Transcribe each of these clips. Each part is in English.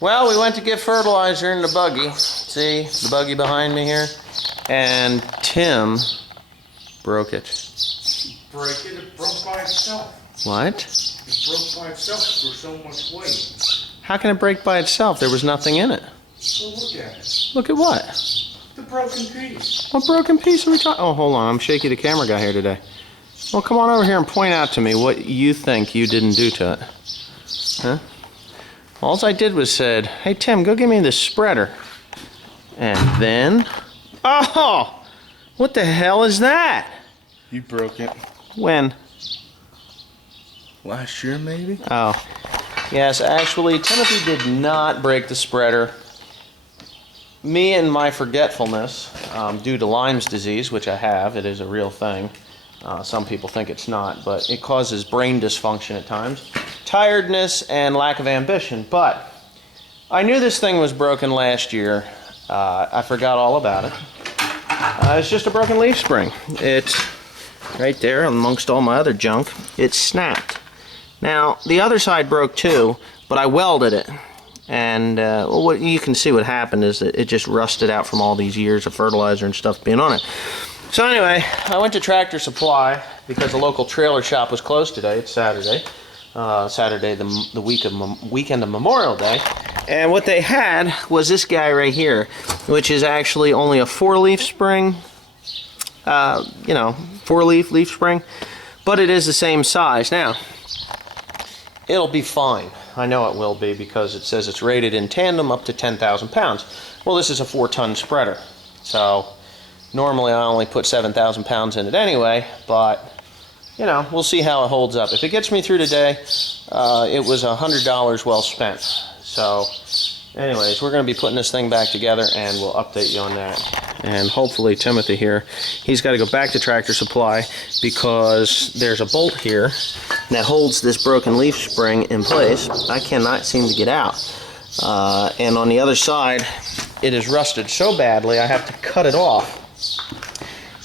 Well, we went to get fertilizer in the buggy. See the buggy behind me here? And Tim broke it. Break it, it broke by itself. What? It broke by itself for so much weight. How can it break by itself? There was nothing in it. Well, look at it. Look at what? The broken piece. What broken piece are we talking? Oh, hold on. I'm Shaky the camera guy here today. Well, come on over here and point out to me what you think you didn't do to it. Huh? All I did was said, hey, Tim, go give me the spreader. And then... Oh! What the hell is that? You broke it. When? Last year, maybe? Oh. Yes, actually, Timothy did not break the spreader. Me and my forgetfulness, due to Lyme's disease, which I have, it is a real thing. Some people think it's not, but it causes brain dysfunction at times, tiredness, and lack of ambition. But I knew this thing was broken last year. I forgot all about it. It's just a broken leaf spring. It's right there amongst all my other junk. It snapped. Now, the other side broke too, but I welded it. And what you can see what happened is that it just rusted out from all these years of fertilizer and stuff being on it. So anyway, I went to Tractor Supply because the local trailer shop was closed today. It's Saturday. Saturday, the weekend of Memorial Day. And what they had was this guy right here, which is actually only a 4-leaf spring. 4-leaf leaf spring. But it is the same size. Now, it'll be fine. I know it will be because it says it's rated in tandem up to 10,000 pounds. Well, this is a 4-ton spreader. So normally I only put 7,000 pounds in it anyway, but you know, we'll see how it holds up. If it gets me through today, it was $100 well spent. So anyways, we're going to be putting this thing back together and we'll update you on that. And hopefully Timothy here, he's got to go back to Tractor Supply because there's a bolt here that holds this broken leaf spring in place. I cannot seem to get out. And on the other side, it is rusted so badly I have to cut it off.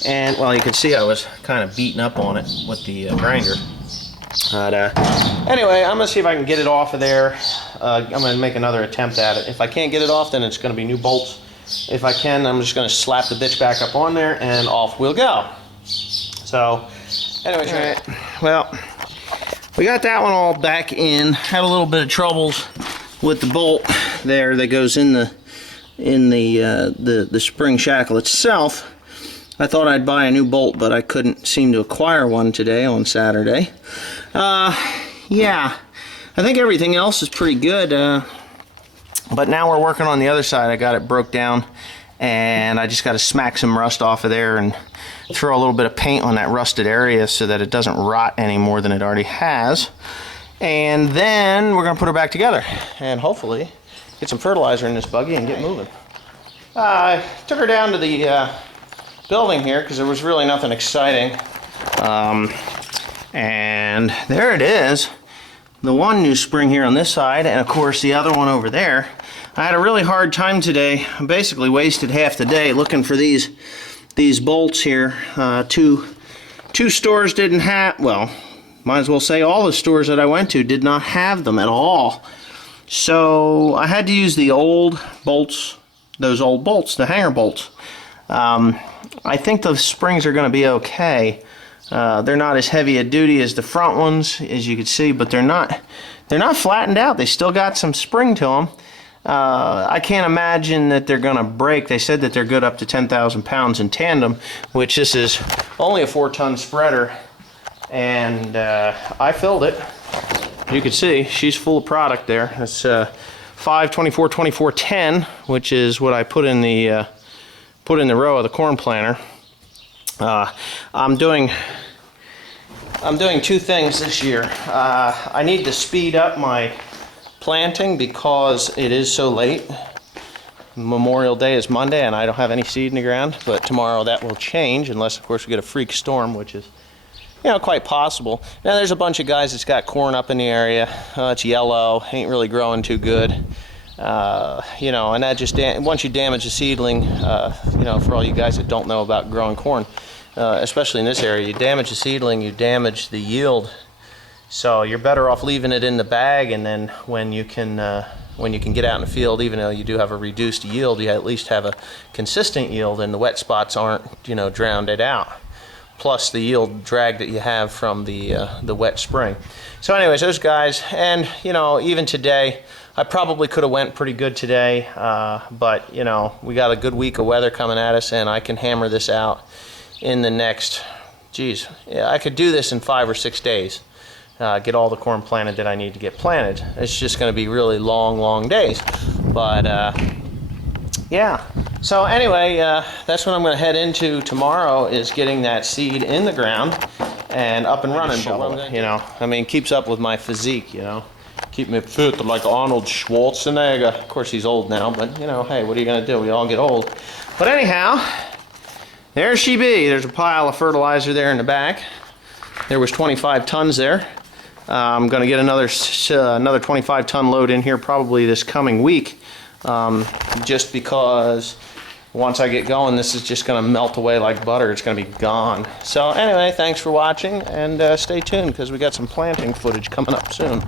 And, well, you can see I was kind of beating up on it with the grinder. But, anyway, I'm going to see if I can get it off of there. I'm going to make another attempt at it. If I can't get it off, then it's going to be new bolts. If I can, I'm just going to slap the bitch back up on there, and off we'll go. So, anyway, well, we got that one all back in. Had a little bit of troubles with the bolt there that goes in the spring shackle itself. I thought I'd buy a new bolt, but I couldn't seem to acquire one today on Saturday. Yeah, I think everything else is pretty good. But now we're working on the other side. I got it broke down, and I just got to smack some rust off of there and throw a little bit of paint on that rusted area so that it doesn't rot any more than it already has. And then we're going to put her back together and hopefully get some fertilizer in this buggy and get moving. I took her down to the building here because there was really nothing exciting. And there it is. The one new spring here on this side, and of course the other one over there. I had a really hard time today. I basically wasted half the day looking for these bolts here. Two stores didn't have, well, might as well say all the stores that I went to did not have them at all. So I had to use the old bolts, those old bolts, the hanger bolts. I think the springs are going to be okay. They're not as heavy a duty as the front ones, as you can see, but they're not flattened out. They still got some spring to them. I can't imagine that they're going to break. They said that they're good up to 10,000 pounds in tandem, which this is only a 4-ton spreader, and I filled it. You can see she's full of product there. It's 5/24/24/10, which is what I put in the row of the corn planter. I'm doing two things this year. I need to speed up my planting because it is so late. Memorial Day is Monday and I don't have any seed in the ground, but tomorrow that will change unless of course we get a freak storm, which is, you know, quite possible. Now there's a bunch of guys that's got corn up in the area. It's yellow, ain't really growing too good. You know, and that just once you damage a seedling, you know, for all you guys that don't know about growing corn, especially in this area, you damage a seedling, you damage the yield. So you're better off leaving it in the bag, and then when you can when you can get out in the field, even though you do have a reduced yield, you at least have a consistent yield, and the wet spots aren't, drowned it out. Plus the yield drag that you have from the wet spring. So anyways, those guys, and even today, I probably could have went pretty good today, but we got a good week of weather coming at us, and I can hammer this out in the next, I could do this in 5 or 6 days. Get all the corn planted that I need to get planted. It's just going to be really long days, but yeah. So anyway, that's what I'm going to head into tomorrow, is getting that seed in the ground and up and running. But, keeps up with my physique, keep me fit like Arnold Schwarzenegger. Of course, he's old now, but hey, what are you going to do? We all get old. But anyhow, there she be. There's a pile of fertilizer there in the back. There was 25 tons there. I'm going to get another 25-ton load in here probably this coming week, just because once I get going, this is just going to melt away like butter. It's going to be gone. So anyway, thanks for watching, and stay tuned because we got some planting footage coming up soon.